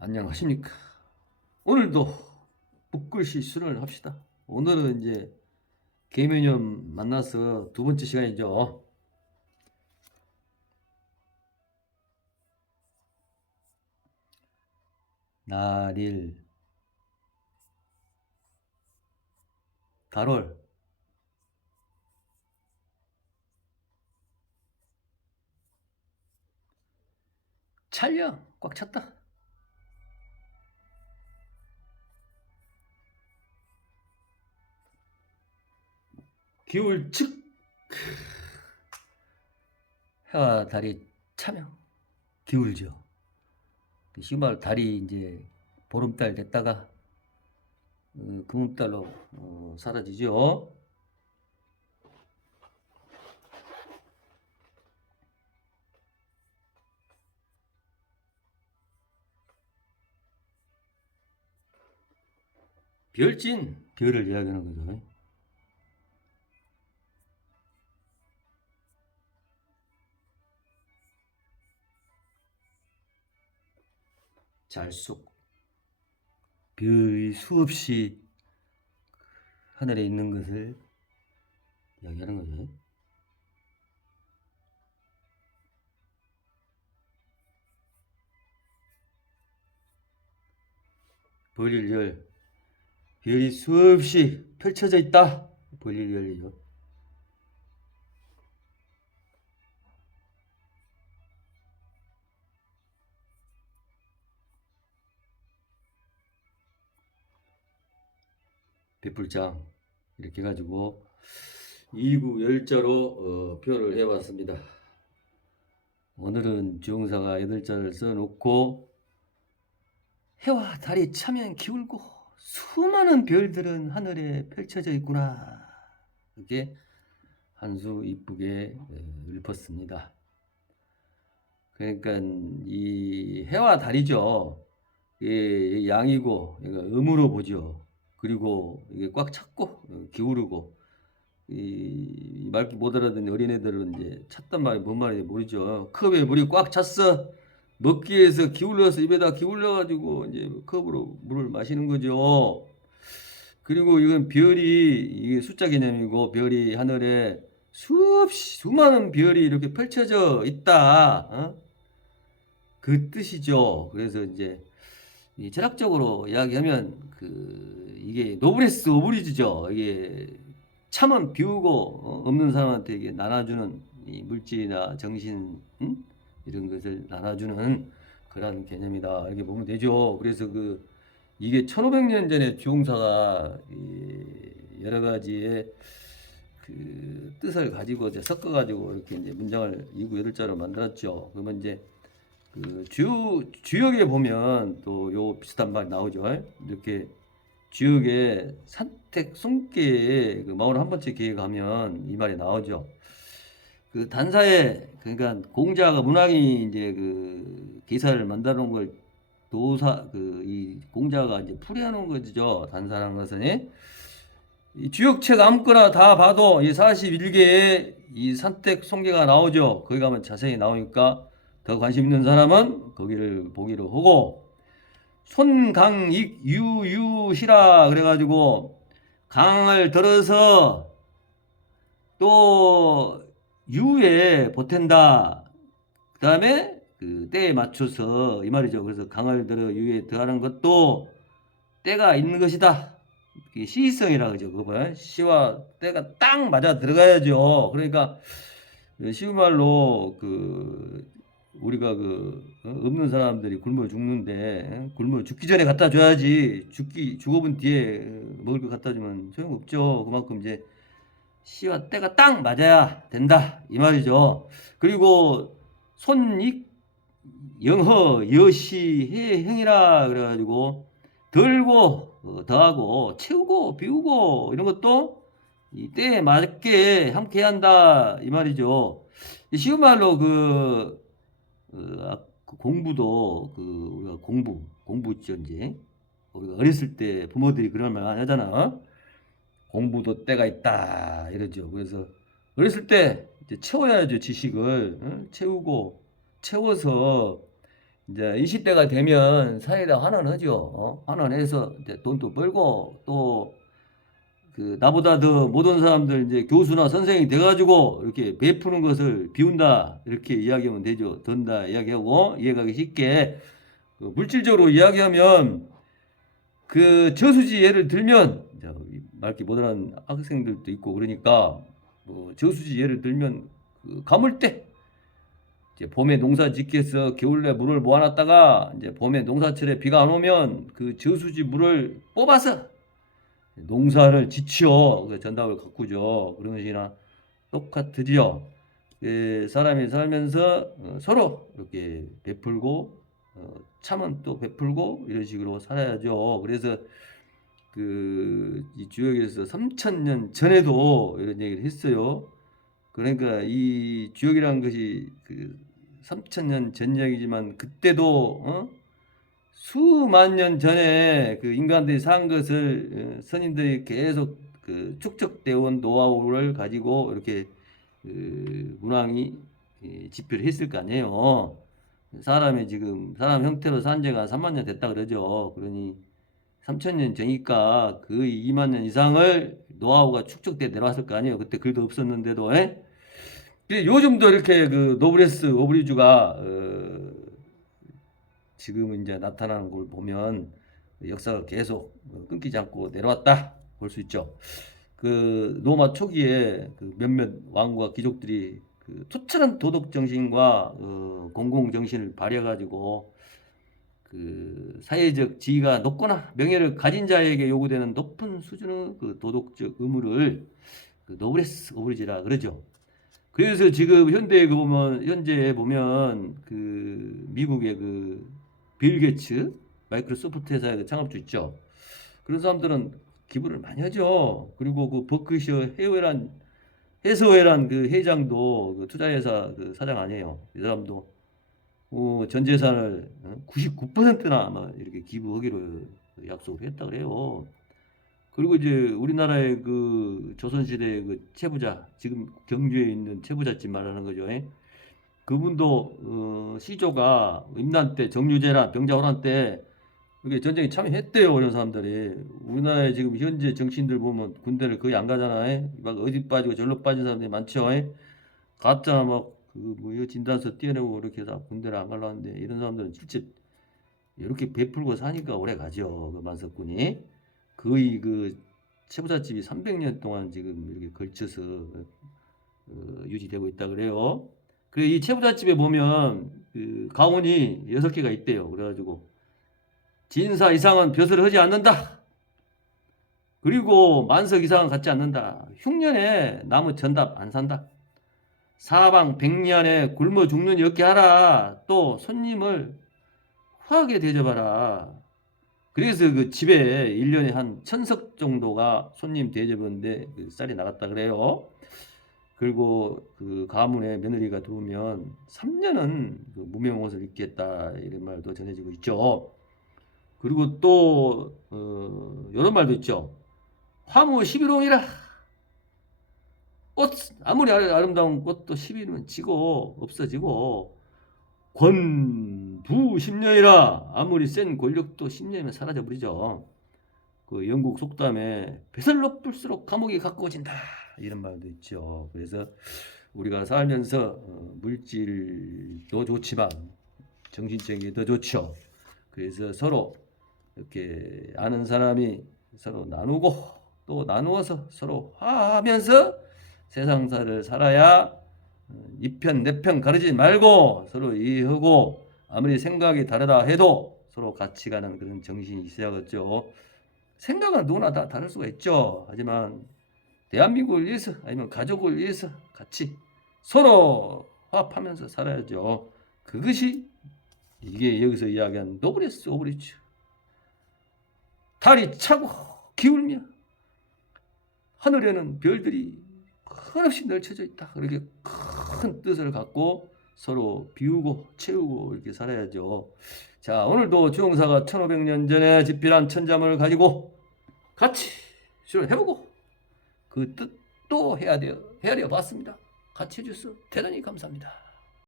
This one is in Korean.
안녕하십니까. 오늘도 붓글씨 수련을 합시다. 오늘은 이제 개면염 만나서 두 번째 시간이죠. 날일 달월 찰령 꽉 찼다. 기울 측 해와 달이 차명 기울죠. 쉬운 말로 달이 이제 보름달 됐다가 금음달로 사라지죠. 별진 별을 이야기하는 거죠. 잘쑥 별이 수없이 하늘에 있는 것을 이야기하는 거죠. 볼일열 별이 수없이 펼쳐져 있다. 볼일열이죠. 백불장 이렇게 해가지고 이구열자로 표현을 해봤습니다. 오늘은 주용사가 8자를 써놓고 해와 달이 차면 기울고 수많은 별들은 하늘에 펼쳐져 있구나. 이렇게 한 수 이쁘게 읊었습니다. 그러니까 이 해와 달이죠. 이게 양이고 음으로 보죠. 그리고 이게 꽉 찼고 기울고 이 말귀 못 알아듣는 어린애들은 이제 찼단 말이 뭔 말인지 모르죠. 컵에 물이 꽉 찼어. 먹기 위해서 기울여서 입에다 기울여가지고 이제 컵으로 물을 마시는 거죠. 그리고 이건 별이 이게 숫자 개념이고 별이 하늘에 수많은 별이 이렇게 펼쳐져 있다. 그 뜻이죠. 그래서 이제 철학적으로 이야기하면 이게 노블레스 오브리주죠. 이게 참은 비우고 없는 사람한테 이게 나눠주는 이 물질이나 정신 이런 것을 나눠주는 그런 개념이다. 이렇게 보면 되죠. 그래서 이게 1500년 전에 주홍사가 여러 가지의 뜻을 가지고 이제 섞어가지고 이렇게 이제 문장을 이구여덟자로 만들었죠. 그러면 이제 주역에 보면 또 요 비슷한 말 나오죠. 이렇게 주역에 산택 손께에 마을 한 번째 계획하면 이 말이 나오죠. 단사에 그러니까 공자가 문학이 이제 기사를 만들어 놓은 걸 이 공자가 이제 풀이하는 거죠. 단사라는 것은 이 주역책 아무거나 다 봐도 이 41개의 이 산택 손께가 나오죠. 거기 가면 자세히 나오니까 더 관심 있는 사람은 거기를 보기로 하고 손강익 유유시라 그래가지고 강을 들어서 또 유에 보탠다. 그 다음에 때에 맞춰서 이 말이죠. 그래서 강을 들어 유에 더하는 것도 때가 있는 것이다. 시의성이라 그러죠. 그거 봐요. 시와 때가 딱 맞아 들어가야죠. 그러니까 쉬운 말로 우리가 없는 사람들이 굶어 죽는데 굶어 죽기 전에 갖다 줘야지 죽어본 뒤에 먹을 거 갖다 주면 소용없죠. 그만큼 이제 시와 때가 딱 맞아야 된다 이 말이죠. 그리고 손익 영허 여시 해행이라 그래가지고 덜고 더하고 채우고 비우고 이런 것도 이 때에 맞게 함께 해야 한다 이 말이죠. 쉬운 말로 공부도 우리가 공부 있죠. 이제 우리가 어렸을 때 부모들이 그런 말 많이 하잖아. 공부도 때가 있다 이러죠. 그래서 어렸을 때 이제 채워야죠. 지식을 채우고 채워서 이제 20대가 되면 사회에다 환원하죠. 환원해서 이제 돈도 벌고 또 그 나보다 더 모든 사람들 이제 교수나 선생이 돼가지고 이렇게 베푸는 것을 비운다 이렇게 이야기하면 되죠. 든다 이야기하고 이해가기 쉽게 그 물질적으로 이야기하면 그 저수지 예를 들면 이제 말기 못하는 학생들도 있고 그러니까 저수지 예를 들면 그 가물대 이제 봄에 농사 짓기해서 겨울에 물을 모아놨다가 이제 봄에 농사철에 비가 안 오면 그 저수지 물을 뽑아서 농사를 지쳐 그 전답을 가꾸죠. 그런 것이나 똑같으지요. 사람이 살면서 서로 이렇게 베풀고 참은 또 베풀고 이런 식으로 살아야죠. 그래서 이 주역에서 3000년 전에도 이런 얘기를 했어요. 그러니까 이 주역이라는 것이 3000년 전 이야기지만 그때도 수만 년 전에 그 인간들이 산 것을 선인들이 계속 축적되어 온 노하우를 가지고 이렇게 문왕이 집필을 했을 거 아니에요. 사람이 지금 사람 형태로 산 지가 3만 년 됐다 그러죠. 그러니 3000년 전이니까 거의 2만 년 이상을 노하우가 축적돼 내려왔을 거 아니에요. 그때 글도 없었는데도. 요즘도 이렇게 그 노블레스 오브리주가 지금 이제 나타나는 걸 보면 역사가 계속 끊기지 않고 내려왔다 볼 수 있죠. 그 로마 초기에 그 몇몇 왕과 귀족들이 그 투철한 도덕 정신과 공공 정신을 발휘해가지고 그 사회적 지위가 높거나 명예를 가진 자에게 요구되는 높은 수준의 그 도덕적 의무를 그 노블레스 오브리주라 그러죠. 그래서 지금 현대에 현재에 보면 그 미국의 빌 게츠 마이크로소프트 회사의 창업주 있죠. 그런 사람들은 기부를 많이 하죠. 그리고 그 버크셔 해서웨란 그 회장도 그 투자회사 그 사장 아니에요. 이 사람도 전 재산을 99%나 아마 이렇게 기부하기로 약속을 했다 그래요. 그리고 이제 우리나라의 그 조선시대의 그 채부자, 지금 경주에 있는 채부잣집 말하는 거죠. 그분도 시조가 임난 때 정유재나 병자호란 때 그게 전쟁에 참여했대요. 이런 사람들이. 우리나라에 지금 현재 정치인들 보면 군대를 거의 안 가잖아요. 막 어디 빠지고 절로 빠진 사람들이 많죠. 가짜 막그 진단서 띄어내고 이렇게 해서 군대를 안 가려는데 이런 사람들은 실제 이렇게 베풀고 사니까 오래 가죠. 그 만석군이. 거의 그 채부잣집이 300년 동안 지금 이렇게 걸쳐서 유지되고 있다 그래요. 그리고 이 채부잣집에 보면 그 가훈이 6개가 있대요. 그래가지고 진사 이상은 벼슬을 하지 않는다. 그리고 만석 이상은 갖지 않는다. 흉년에 나무 전답 안 산다. 사방 백리안에 굶어 죽는 였게 하라. 또 손님을 후하게 대접하라. 그래서 그 집에 1년에 한 1000석 정도가 손님 대접인데 그 쌀이 나갔다 그래요. 그리고 그 가문에 며느리가 들어오면 3년은 그 무명옷을 입겠다 이런 말도 전해지고 있죠. 그리고 또 이런 말도 있죠. 화무 11홍이라. 꽃 아무리 아름다운 꽃도 11은 지고 없어지고 권부 10년이라 아무리 센 권력도 10년이면 사라져 버리죠. 그 영국 속담에 뱃을 높을수록 감옥이 가까워진다 이런 말도 있죠. 그래서 우리가 살면서 물질도 좋지만 정신적인 게 더 좋죠. 그래서 서로 이렇게 아는 사람이 서로 나누고 또 나누어서 서로 화하면서 세상사를 살아야 이편 내편 가르지 말고 서로 이해하고 아무리 생각이 다르다 해도 서로 같이 가는 그런 정신이 있어야겠죠. 생각은 누구나 다 다를 수가 있죠. 하지만 대한민국을 위해서 아니면 가족을 위해서 같이 서로 화합하면서 살아야죠. 그것이 이게 여기서 이야기한 노블레스 오브리주. 달이 차고 기울며 하늘에는 별들이 한없이 널쳐져 있다. 그렇게 큰 뜻을 갖고 서로 비우고 채우고 이렇게 살아야죠. 자, 오늘도 주영사가 1500년 전에 집필한 천자문을 가지고 같이 실현해보고 그 뜻도 헤아려 봤습니다. 같이 해주셔서 대단히 감사합니다.